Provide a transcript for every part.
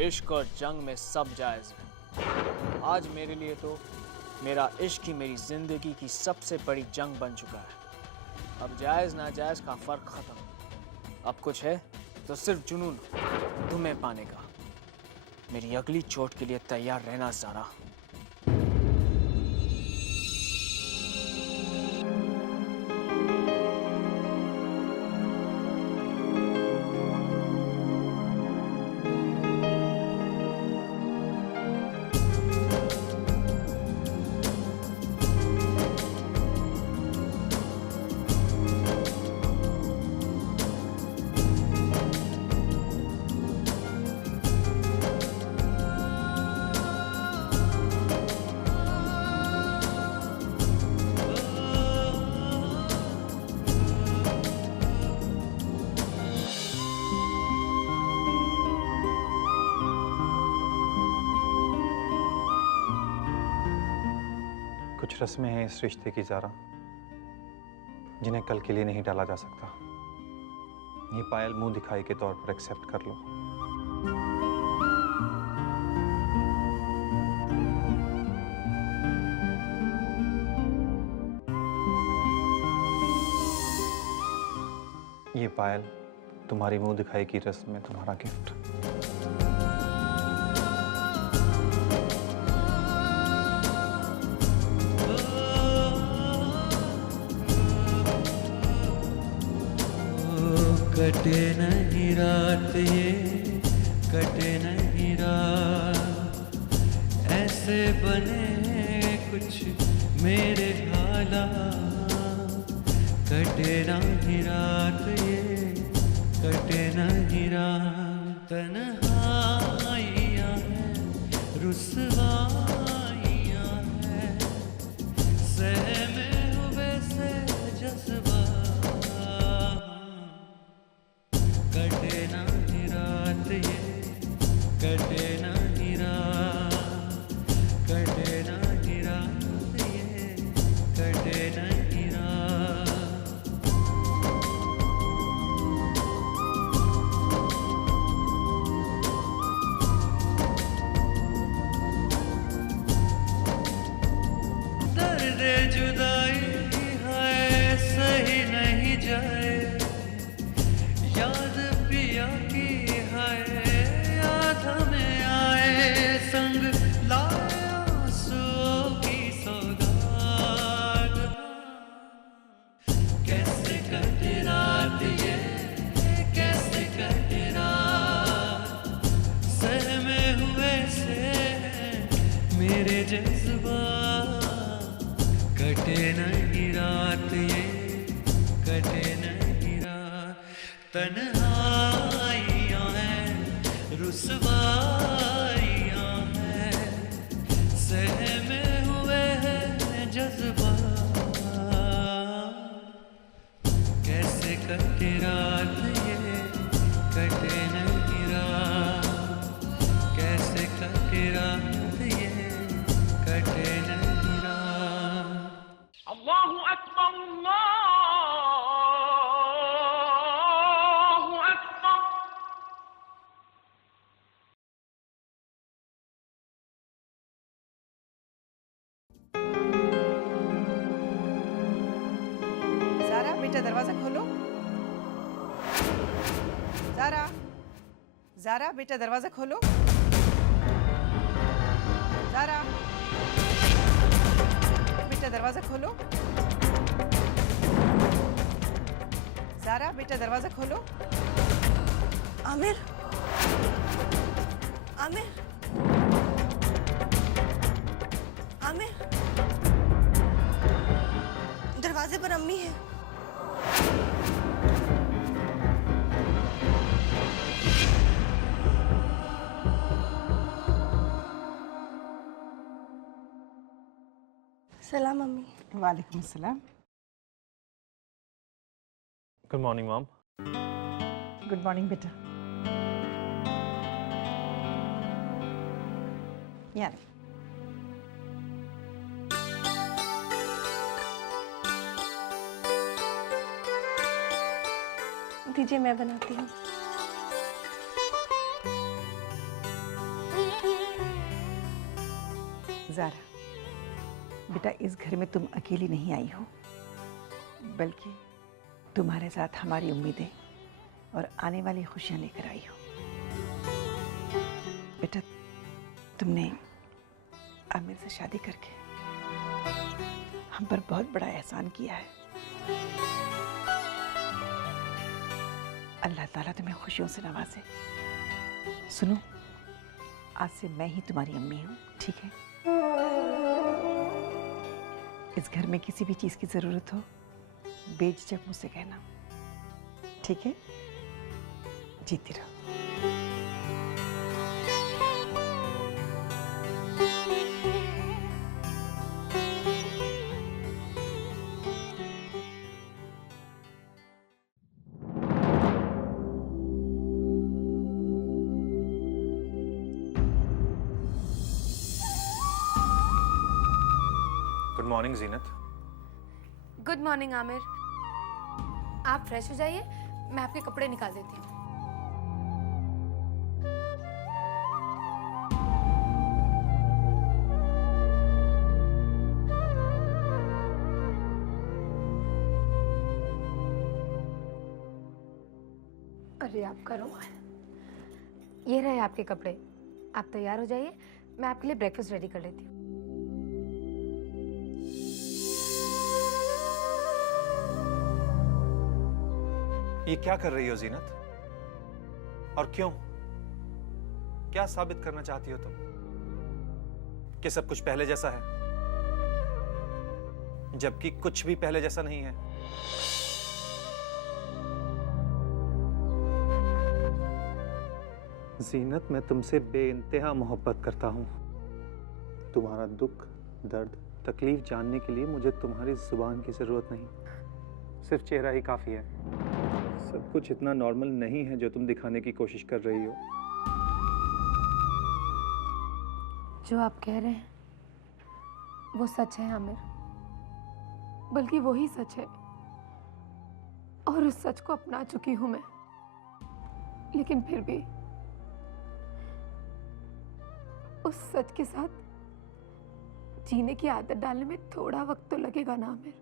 इश्क और जंग में सब जायज़ है। आज मेरे लिए तो मेरा इश्क ही मेरी जिंदगी की सबसे बड़ी जंग बन चुका है। अब जायज़ नाजायज़ का फर्क खत्म। अब कुछ है तो सिर्फ जुनून तुम्हें पाने का। मेरी अगली चोट के लिए तैयार रहना ज़ारा। कुछ रस्में हैं इस रिश्ते की ज़ारा, जिन्हें कल के लिए नहीं टाला जा सकता। ये पायल मुंह दिखाई के तौर पर एक्सेप्ट कर लो। ये पायल तुम्हारी मुंह दिखाई की रस्म में तुम्हारा गिफ्ट। कटे नहीं रात ये कटे नहीं रात, ऐसे बने कुछ मेरे हालात। कटे नहीं रात ये कटे नहीं रात, तन्हाइयाँ हैं रुसवाइयाँ हैं, सहमे हुए से जज्बा। कटे नहीं रात ये कटे नहीं रात, कटे नहीं रात ये कटे नहीं रात। दर्द जुदाई है सही नहीं जाए, याद पिया की है याद में आए, संग लाए आंसुओं की सौगात। कैसे कटे रात ये कैसे कटे रात, सहमे हुए से मेरे जज्बात। कटे नहीं रात ये कटे नहीं रात, तन्हाइयाँ हैं रुसवाइयाँ हैं, सहमे हुए हैं जज्बात। कैसे कटे रात ये कटे नहीं रात, कैसे कटे रात ये कटे नहीं रात। अल्लाहु अकबर अल्लाहु अकबर। ज़ारा बेटा दरवाजा खोलो। ज़ारा ज़ारा बेटा दरवाजा खोलो। ज़ारा बेटा दरवाजा खोलो। ज़ारा बेटा दरवाजा खोलो। आमिर आमिर आमिर, दरवाजे पर अम्मी है। सलाम मम्मी। वालेकुम सलाम। Good morning mom. Good morning बेटा। यार दीजिए मैं बनाती हूँ। ज़ारा बेटा, इस घर में तुम अकेली नहीं आई हो, बल्कि तुम्हारे साथ हमारी उम्मीदें और आने वाली खुशियां लेकर आई हो। बेटा, तुमने आमिर से शादी करके हम पर बहुत बड़ा एहसान किया है। अल्लाह ताला तुम्हें खुशियों से नवाजे। सुनो, आज से मैं ही तुम्हारी अम्मी हूँ, ठीक है? इस घर में किसी भी चीज की जरूरत हो, बेझिझक मुझसे कहना, ठीक है? जीती रहो। Good morning Zeenat. Good morning Aamir. आप फ्रेश हो जाइए, मैं आपके कपड़े निकाल देती हूँ। अरे आपका रुमाल, ये रहे आपके कपड़े। आप तैयार हो जाइए, मैं आपके लिए ब्रेकफास्ट रेडी कर लेती हूँ। ये क्या कर रही हो जीनत? और क्यों? क्या साबित करना चाहती हो तुम? कि सब कुछ पहले जैसा है, जबकि कुछ भी पहले जैसा नहीं है। जीनत, मैं तुमसे बेइंतहा मोहब्बत करता हूं। तुम्हारा दुख, दर्द, तकलीफ जानने के लिए मुझे तुम्हारी जुबान की जरूरत नहीं, सिर्फ चेहरा ही काफी है। सब कुछ इतना नॉर्मल नहीं है जो तुम दिखाने की कोशिश कर रही हो। जो आप कह रहे हैं वो सच है आमिर, बल्कि वही सच है, और उस सच को अपना चुकी हूं मैं। लेकिन फिर भी उस सच के साथ जीने की आदत डालने में थोड़ा वक्त तो लगेगा ना आमिर।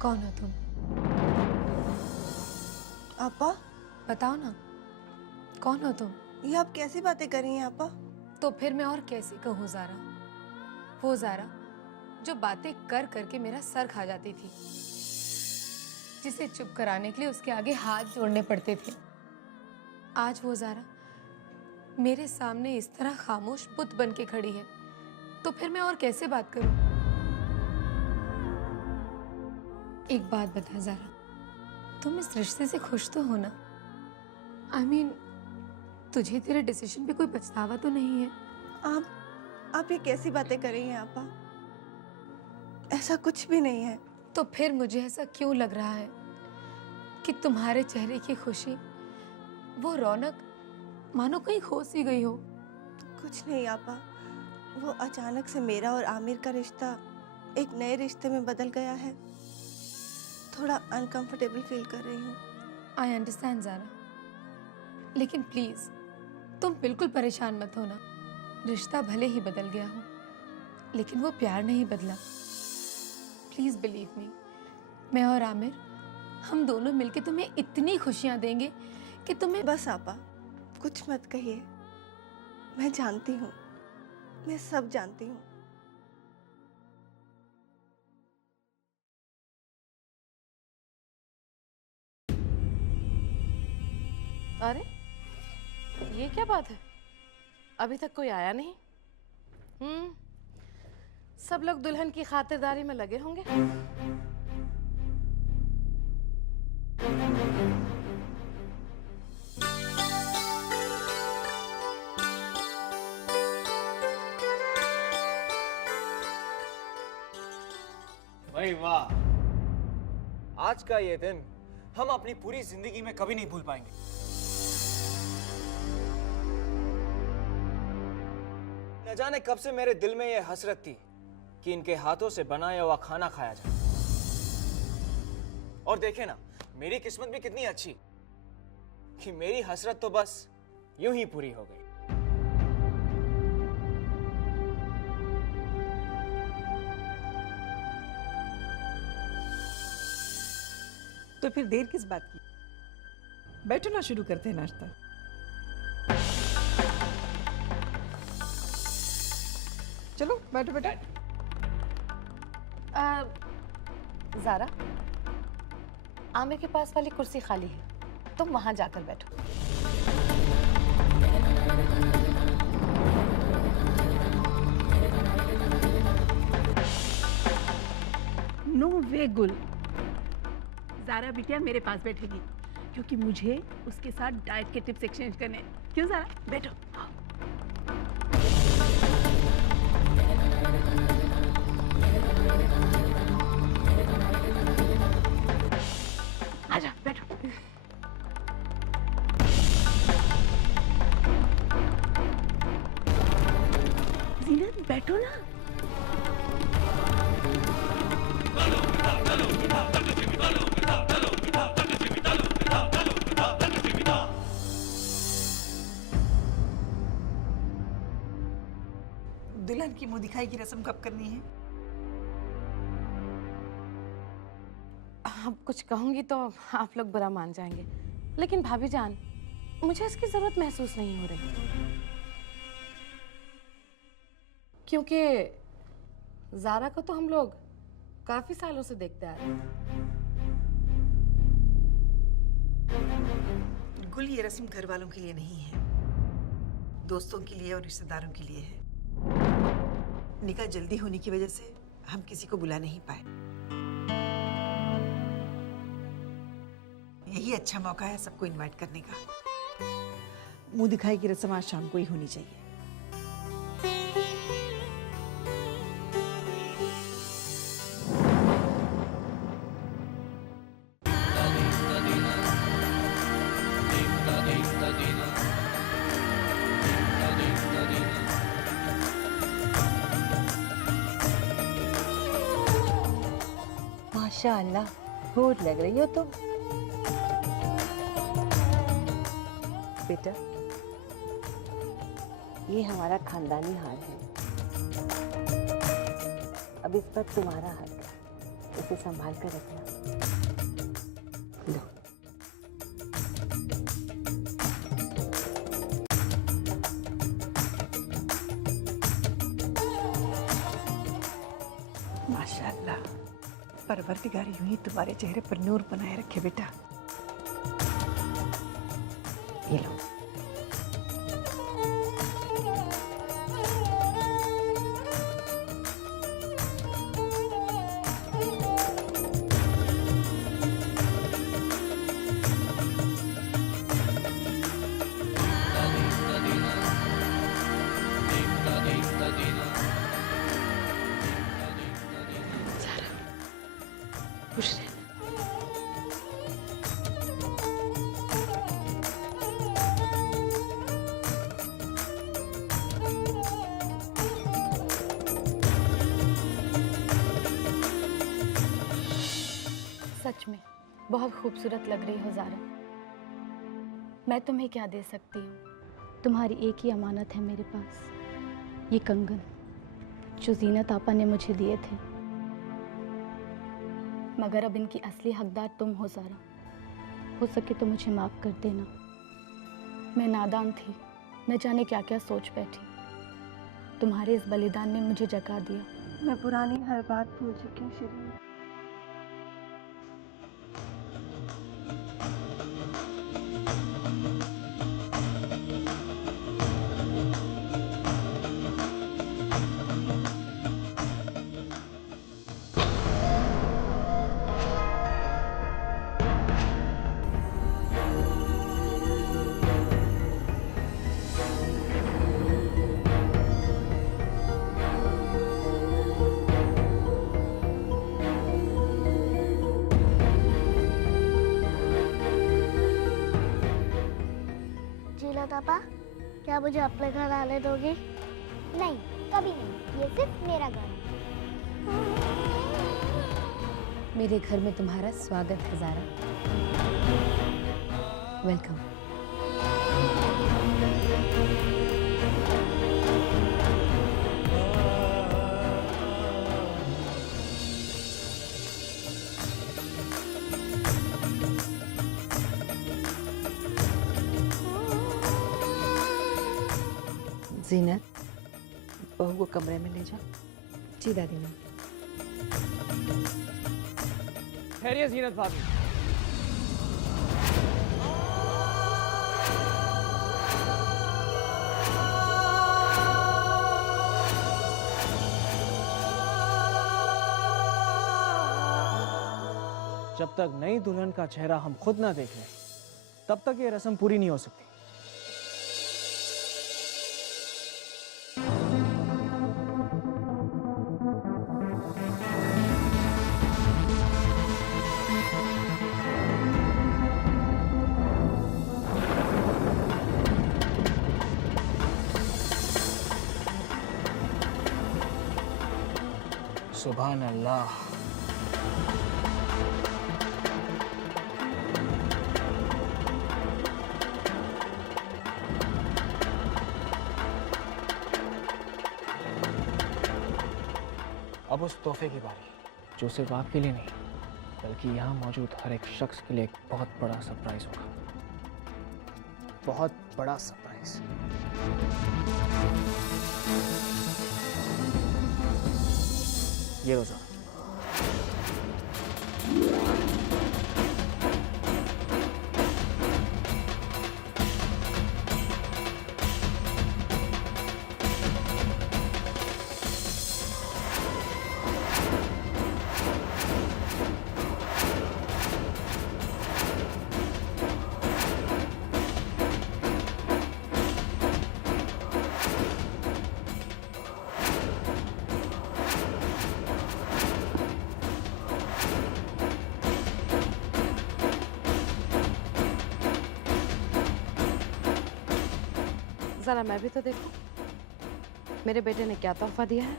कौन हो तुम? आपा, बताओ ना, कौन हो तुम? ये आप कैसी बातें कर रही हैं आपा? तो फिर मैं और कैसे कहूँ ज़ारा? वो ज़ारा जो बातें कर करके मेरा सर खा जाती थी, जिसे चुप कराने के लिए उसके आगे हाथ जोड़ने पड़ते थे। आज वो ज़ारा मेरे सामने इस तरह खामोश बुत बन के खड़ी है, तो फिर मैं और कैसे बात करूं? एक बात बता ज़ारा, तुम इस रिश्ते से खुश तो हो ना? I mean, तुझे तेरे डिसीजन पे कोई पछतावा तो नहीं है? आप ये कैसी बातें कर रही हैं आपा? ऐसा कुछ भी नहीं है। तो फिर मुझे ऐसा क्यों लग रहा है कि तुम्हारे चेहरे की खुशी, वो रौनक मानो कहीं खो सी गई हो? कुछ नहीं आपा, वो अचानक से मेरा और आमिर का रिश्ता एक नए रिश्ते में बदल गया है। थोड़ा अनकंफर्टेबल फील कर रही हूँ। आई अंडरस्टैंड ज़ारा, लेकिन प्लीज़ तुम बिल्कुल परेशान मत होना। रिश्ता भले ही बदल गया हो, लेकिन वो प्यार नहीं बदला। प्लीज़ बिलीव मी, मैं और आमिर, हम दोनों मिलके तुम्हें इतनी खुशियाँ देंगे कि तुम्हें बस आपा, कुछ मत कहिए। मैं जानती हूँ, मैं सब जानती हूँ। अरे ये क्या बात है, अभी तक कोई आया नहीं। सब लोग दुल्हन की खातिरदारी में लगे होंगे। भाई वाह, आज का ये दिन हम अपनी पूरी जिंदगी में कभी नहीं भूल पाएंगे। न जाने कब से मेरे दिल में ये हसरत थी कि इनके हाथों से बनाया हुआ खाना खाया जाए। और देखे ना, मेरी किस्मत भी कितनी अच्छी कि मेरी हसरत तो बस यूं ही पूरी हो गई। तो फिर देर किस बात की? बैठो ना, शुरू करते हैं नाश्ता। चलो बैठो बेटा। ज़ारा, आमिर के पास वाली कुर्सी खाली है, तुम वहां जाकर बैठो। नो वे गुल, ज़ारा बिटिया मेरे पास बैठेगी क्योंकि मुझे उसके साथ डाइट के टिप्स एक्सचेंज करने हैं। क्यों ज़ारा, बैठो। आजा बैठो। जीनत बैठो ना। दुल्हन की मुंह दिखाई की रस्म कब करनी है? अब कुछ कहूंगी तो आप लोग बुरा मान जाएंगे, लेकिन भाभी जान, मुझे इसकी जरूरत महसूस नहीं हो रही, क्योंकि ज़ारा को तो हम लोग काफी सालों से देखते आ रहे हैं। गुल, ये रस्म घर वालों के लिए नहीं है, दोस्तों के लिए और रिश्तेदारों के लिए है। निकाह जल्दी होने की वजह से हम किसी को बुला नहीं पाए। यही अच्छा मौका है सबको इनवाइट करने का। मुंह दिखाई की रस्म आज शाम को ही होनी चाहिए। माशाअल्लाह, बहुत लग रही हो तुम। बेटा, ये हमारा खानदानी हार है, अब इस पर तुम्हारा हक है, इसे संभाल कर रखना। लो। माशाअल्लाह, परवरदिगार यूं ही तुम्हारे चेहरे पर नूर बनाए रखे बेटा। ये लो। खुश रहना। सच में बहुत खूबसूरत लग रही हो ज़ारा। मैं तुम्हें क्या दे सकती हूँ? तुम्हारी एक ही अमानत है मेरे पास, ये कंगन जो जीनत आपा ने मुझे दिए थे। मगर अब इनकी असली हकदार तुम हो ज़ारा। हो सके तो मुझे माफ़ कर देना। मैं नादान थी, न जाने क्या क्या सोच बैठी। तुम्हारे इस बलिदान ने मुझे जगा दिया। मैं पुरानी हर बात भूल चुकी हूँ शिरीन। पापा, क्या मुझे अपने घर आने दोगे? नहीं, कभी नहीं। ये सिर्फ मेरा घर है। मेरे घर में तुम्हारा स्वागत है ज़ारा। वेलकम। जीनत, बहू को कमरे में ले जा। जी दादी माँ। ठहरिए जीनत भाभी। जब तक नई दुल्हन का चेहरा हम खुद ना देख लें, तब तक ये रस्म पूरी नहीं हो सकती। सुभान अल्लाह। अब उस तोहफे की बारी, जो सिर्फ आपके लिए नहीं, बल्कि यहाँ मौजूद हर एक शख्स के लिए एक बहुत बड़ा सरप्राइज होगा। बहुत बड़ा सरप्राइज। ये रोजा। जरा मैं भी तो देखूं, मेरे बेटे ने क्या तोहफा दिया है।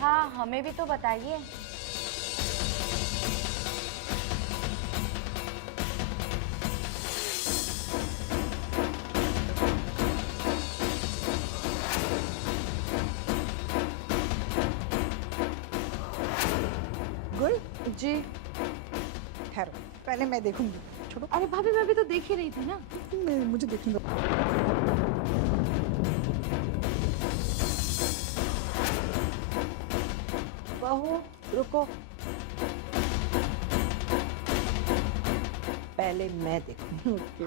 हाँ, हमें भी तो बताइए। गुल, जी। ठहरो, पहले मैं देखूंगी। छोड़ो। अरे भाभी, मैं भी तो देख ही रही थी ना। मुझे देखने दो। बहू रुको, पहले मैं देखूंगी।